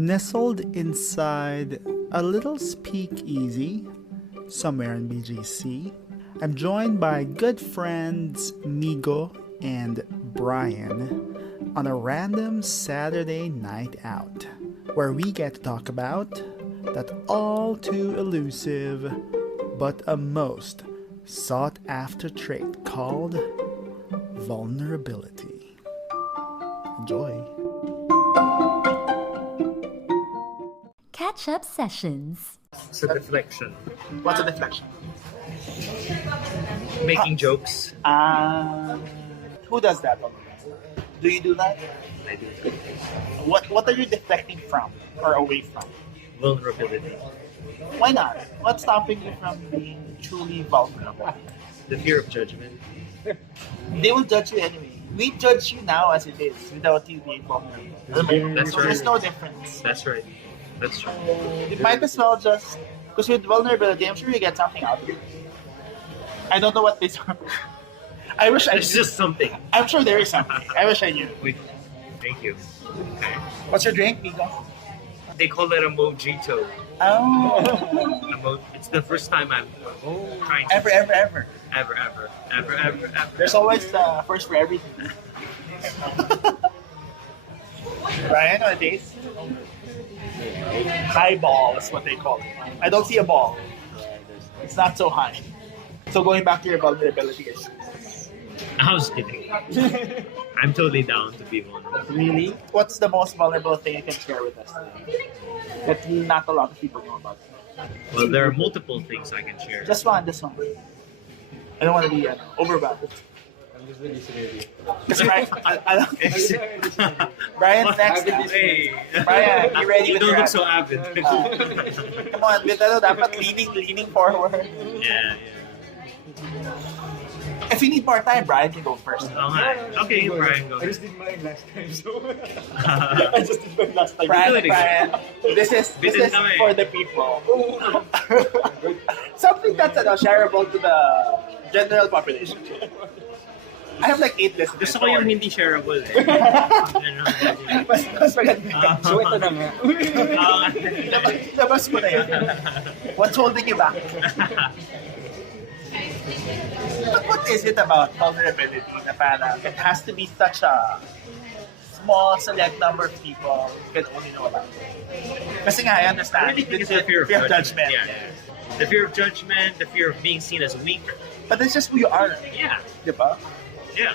Nestled inside a little speakeasy somewhere in BGC, I'm joined by good friends Migo and Bryan on a random Saturday night out, where we get to talk about that all too elusive but a most sought after trait called vulnerability. Enjoy. Catch-up sessions. It's a deflection. What's a deflection? Making jokes. Who does that? Do you do that? I do. What are you deflecting from or away from? Vulnerability. Why not? What's stopping you from being truly vulnerable? The fear of judgment. They will judge you anyway. We judge you now as it is without you being vulnerable. That's So right. there's no difference. That's right. That's true. You might as well just, because with vulnerability, I'm sure you get something out of it. I don't know what this. I wish I It's knew. just something. I'm sure there is something. I wish I knew. Wait. Thank you. Okay. What's your drink, Migo? They call it a mojito. Oh. It's the first time I'm trying to Ever. ever. There's always first for everything. Brian, on a date? High ball is what they call it. I don't see a ball. It's not so high. So going back to your vulnerability issues. I was kidding. I'm totally down to be vulnerable. Really? What's the most vulnerable thing you can share with us today that not a lot of people know about? Well, there are multiple things I can share. Just one. I don't want to be overwhelmed. I'm just really ready. Because Brian's next. Hey. Brian, you ready You with don't your look so avid. Come on, with dapat leaning forward. Yeah. If you need more time, Brian can go first. Oh, hi. Okay, Brian, go. I just did mine last time, so I I just did mine last time. Brian, this is for the people. Something that's shareable to the general population. I have like 8 listeners. Gusto ko yung hindi shareable eh. Mas maganda. So ito na nga. Labas mo na yan. What's holding you back? But what is it about vulnerability na parang it has to be such a small, select number of people who can only know about it? Kasi nga, I I understand. really think it's the fear of judgment. Yeah. The fear of judgment, the fear of being seen as weak. But it's just who you are. Yeah. Diba? Yeah.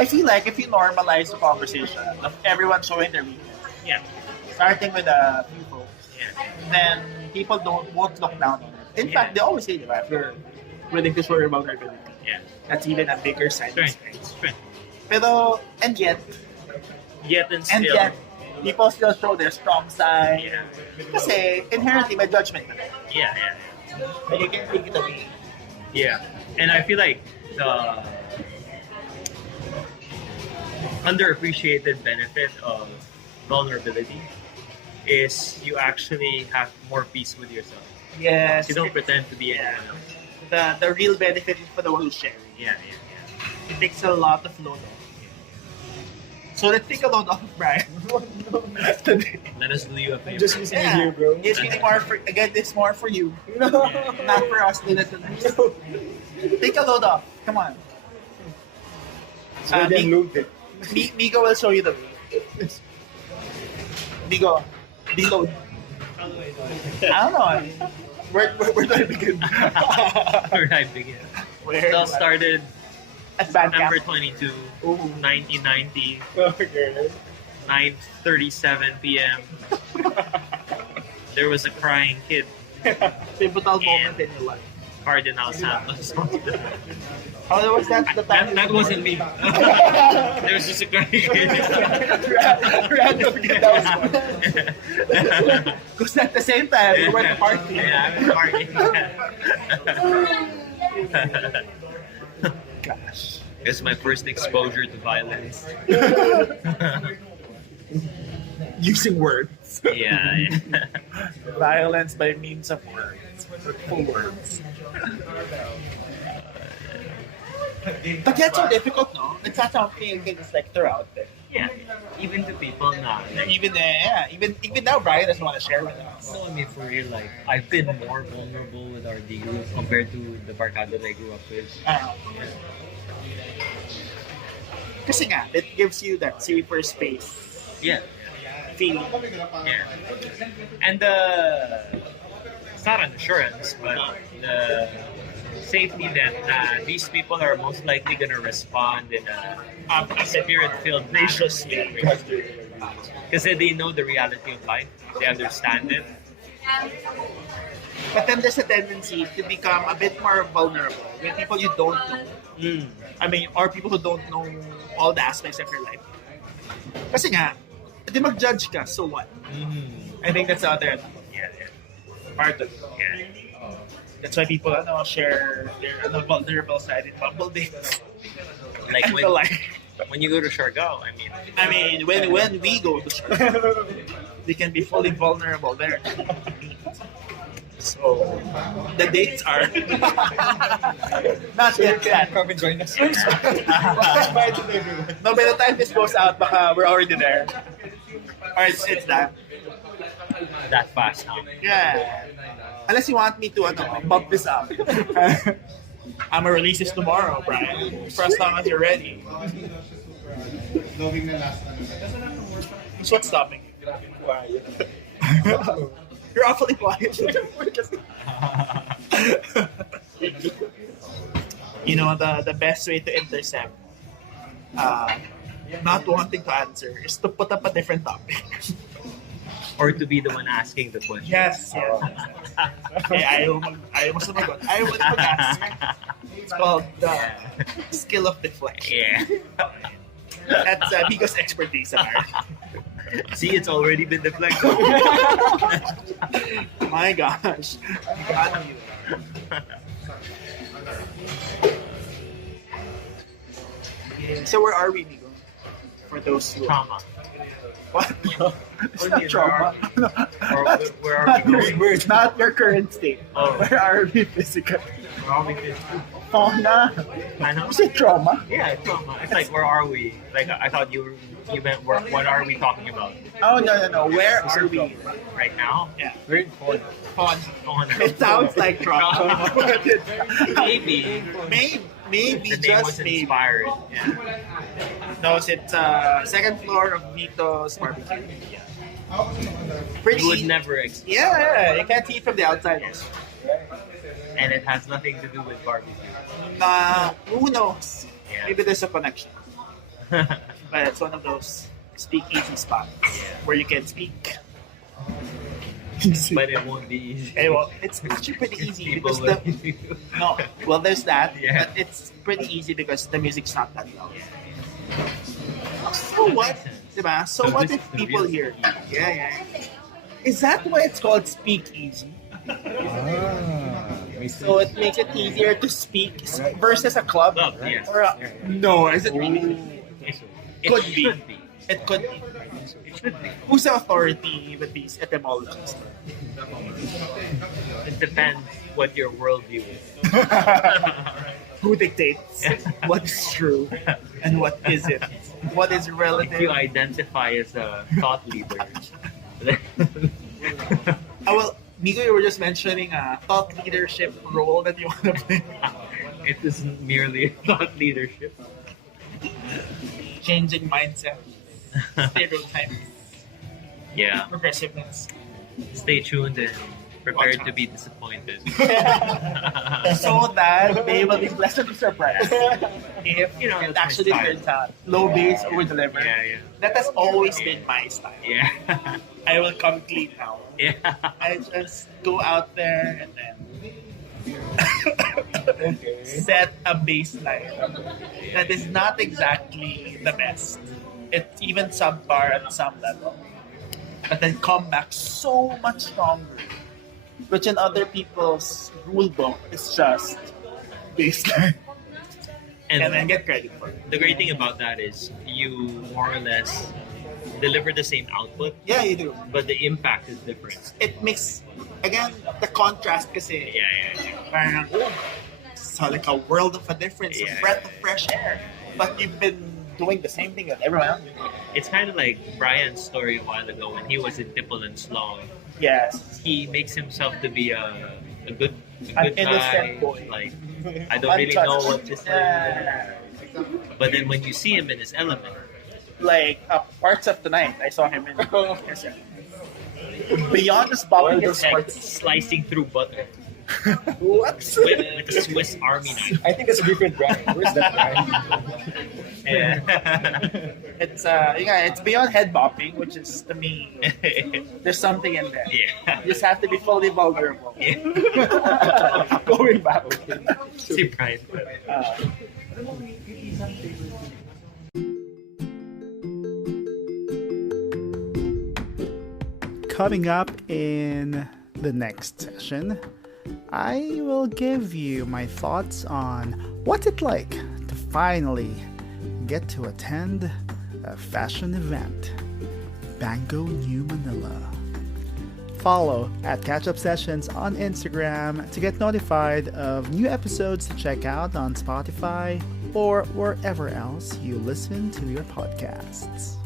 I feel like if you normalize the conversation of everyone showing their weakness, Yeah. starting with a few folks, Yeah. then people won't look down on it. In Yeah. fact, they always say, diba, if you're willing to show your vulnerability, Yeah. that's even a bigger sign of Strength. strength. Pero, and yet, people still show their strong side. Yeah. Kasi, inherently, may judgment. Yeah. Like, you can't take it away. Yeah. And I feel like the underappreciated benefit of vulnerability is you actually have more peace with yourself. Yes. You don't pretend to be anyone else. The real benefit is for the one who's sharing. Yeah. It takes a lot of load off. So let's take a load off of Brian. Today. Let us do you a favor. Just using it here, bro. It's really more for, again, it's more for you. No. Not for us, the listeners. Take a load off. Come on. So then load it. Migo will show you the way. Migo, deload. I don't know. Where do I begin? Where did I begin? It all started At band September camp. 22, Ooh. 1990, Okay. 9:37 p.m. There was a crying kid, Pivotal moment in your life. Cardinal Santos. How was that? The time That wasn't me. There was just a crying kid. Random kid that was one. Because at the same time, we went to party. Yeah, I was partying. Gosh. It's my first exposure to violence. Using words. Yeah. Violence by means of words. Full words. But that's so difficult, no? It's not something you can just like throw out there. Yeah. even to people now. Like, Even now, Brian doesn't want to share with us. no, I mean, for real, like, I've been more vulnerable with our D group compared to the barkada that I grew up with. Kasi nga, it gives you that safer space Yeah. feeling. Yeah. And it's not an assurance, but the safety net that these people are most likely going to respond in a spirit-filled Graciously. because they know the reality of life. They understand it. But then there's a tendency to become a bit more vulnerable with people you don't know. I mean, or people who don't know all the aspects of your life. Kasi nga, di mag-judge ka, so what? I think that's the other part of it. Yeah. That's why people share their vulnerable side in Bumble dates. Like I feel like, when you go to Siargao, I mean, when we go to Siargao, we can be fully vulnerable there. So, the dates are not yet planned. Come and join us. No, by the time this goes out, baka we're already there. Or it's that. that fast now. Yeah. Unless you want me to bump this up. I'm gonna release this tomorrow, Brian. For as long as you're ready. So what's stopping you? You're awfully quiet. You know, the best way to intercept not wanting to answer is to put up a different topic. Or to be the one asking the question. Yes. Ayaw mo sumagot. Ayaw mo mag-ask. It's called the skill of deflection. Yeah. That's Migo's expertise. See, it's already been deflected. My gosh. God, you. So where are we, Migo? For those who... Trauma. What? It's What do not you mean, trauma. Or where are Not we your, going? it's not your current state. Oh. Where are we physically? Where are we going? Fauna. I know. You said trauma? Yeah, trauma. It's like, where are we? Like, I thought you meant, what are we talking about? Oh, no. Where are we? Right now? Yeah. We're in Fauna. Fauna. Oh, no. It sounds like trauma. Maybe. Maybe, The name just was maybe. inspired. Yeah. No, it's second floor of Vito's barbecue. Pretty You would easy. never Yeah, you can't see it from the outside. and it has nothing to do with barbecue. Who knows? Yeah. Maybe there's a connection. But it's one of those speakeasy spots where you can speak. But it won't be easy. Well, it's actually pretty easy People because will- no. Well, there's that. Yeah. But it's pretty easy because the music's not that loud. So what? Diba? So So what this if is the people real hear? Yeah. Is that why it's called speakeasy? So it makes it easier to speak versus a club? Club, yes. Or no, is it really? It Could should be. It could be. It should be. Who's the authority with these etymologies? It depends what your worldview is. Who dictates what is true and what isn't? What is If you relative? identify as a thought leader, Well, Migo, you were just mentioning a thought leadership role that you want to play. it isn't merely thought leadership. Changing mindset, stereotypes, Yeah. progressiveness. Stay tuned and prepared to be disappointed. So that they will be pleasantly surprised if You know, it that's my actually style. turns out low base over deliver. Yeah. That has always been my style. Yeah. I will come clean now. Yeah. I just go out there and then set a baseline that is not exactly the best. It's even subpar at some level. But then come back so much stronger. Which in other people's rule book is just baseline. And then get credit for it. The great thing about that is you more or less deliver the same output, Yeah, you do. but the impact is different. It makes, again, the contrast kasi. Yeah. Parang, it's like a world of a difference, Yeah. a breath of fresh air. But you've been doing the same thing that everyone else. It's kind of like Brian's story a while ago when he was in Tipple and Sloan. Yes. He makes himself to be a good, An good innocent guy. boy. Like, I don't really know Untouched. what to say. But then when you see him in his element, Like parts of the night, I saw him in. Yes, sir. Beyond just bobbing his like head. slicing through butter What? with a Swiss Army knife. I think that's a different Brian. Where's that Brian? Yeah. It's beyond head bopping, which is to me, there's something in there. Yeah. You just have to be fully vulnerable. Yeah. Going back. See Brian. Coming up in the next session, I will give you my thoughts on what's it like to finally get to attend a fashion event. Bango, New Manila. Follow at Catch Up Sessions on Instagram to get notified of new episodes to check out on Spotify or wherever else you listen to your podcasts.